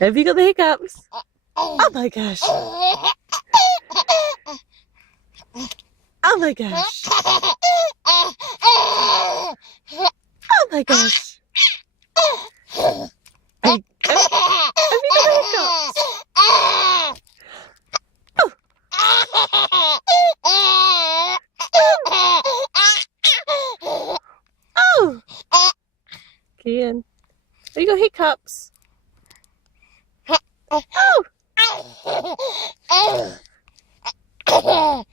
Have you got the hiccups? Oh my gosh. Oh my gosh. Oh my gosh. Have you got the hiccups? Oh! Cian, have you got hiccups? Oh!